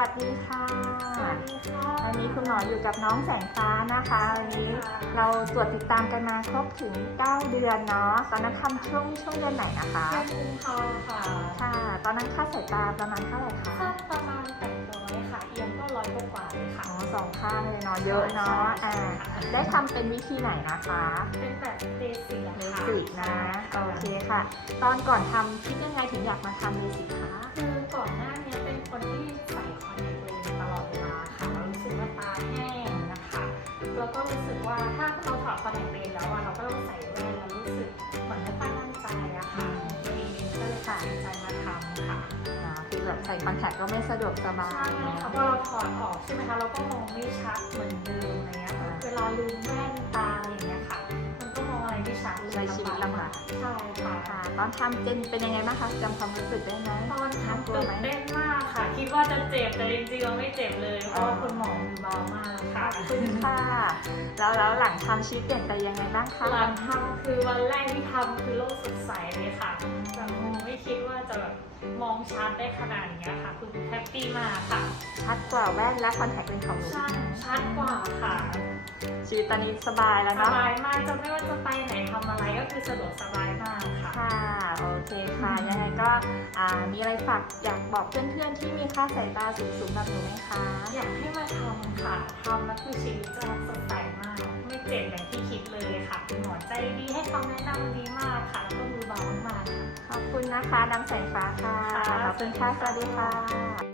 อยู่กับน้องแสงฟ้านะคะวันนี้เราตรวจติดตามกันมาครบถึง 9 เดือนเนาะตอนนั้นทำช่วงช่วงเดือนไหนนะคะเดือนกุมภาค่ะ ค่ะ ตอนนั้นค่าสายตาประมาณเท่าไหร่คะค่าประมาณแปดร้อยค่ะเอียงก็ร้อยกว่าๆเลยค่ะอ๋อสองข้างเลยเนาะเยอะเนาะอ่าได้ทำเป็นวิธีไหนนะคะ เป็นแบบเบสิกอะเบค่ะสิกนะโอเคค่ะ ตอนก่อนทำคิดยังไงถึงอยากมาทำเบสิกคะคือก่อนหน้านี้เป็น แล้วก็รู้สึกว่าถ้าเราถอดคอนแทคเลนส์แล้วอะเราก็ต้องใส่แว่นแล้วรู้สึกเหมือนไม่ค่อยมั่นใจอะค่ะในตัวเองก็เลยตัดสินใจมาทำค่ะอ๋อคือแบบใส่คอนแทคก็ไม่สะดวกสบาใช่ยค่ะพอเราถอดออกใช่ไหมคะเราก็มองไม่ชัดเหมือนเดิมอะไรเงี้ยค่ะเวลาลืมแว่นตาอะไรอย่างเงี้ยค่ะ มันก็มองอะไรไม่ชัดเลยใช้ชีวิต ตอนทำเจนเป็นยังไงบ้างคะจำความรู้สึกได้ไหมตอนทำตื่นเต้นมากค่ะ คิดว่าจะเจ็บแต่จริงๆเราไม่เจ็บเลยเพราะว่าคุณหมอมือเบามากค่ะขอบคุณค่ะแล้วแล้วหลังทำชีวิตเปลี่ยนไปยังไงบ้างคะหลังทำคือวันแรกที่ทำคือโลกสดใสเลยค่ะแบบไม่คิดว่าจะแบบมองชัดได้ขนาดเนี้ยค่ะคือแฮปปี้มากค่ะชัดกว่าแว่นและคอนแทคเลนส์ของหนูใช่ชัดกว่าค่ะชีวิตตอนนี้สบายแล้วสเนาะบายมากจะไม่ว่าจะไปไหนทำอะไรก็คือสะดวกสบาย ยังไงก็อ่ามีอะไรฝากอยากบอกเพื่อนๆ ที่มีค่าสายตาสูงๆแบบหนูไหมคะ อยากให้มาทำค่ะทำแล้วคือชีวิตจะสดใสมาก ไม่เจ็บอย่างที่คิดเลยค่ะคุณหมอใจดีให้คำแนะนำดีมากค่ะ แล้วก็มือเบามากๆค่ะขอบคุณนะคะน้ำแสงฟ้าค่ะค่ะ ขอบคุณค่ะ สวัสดีค่ะ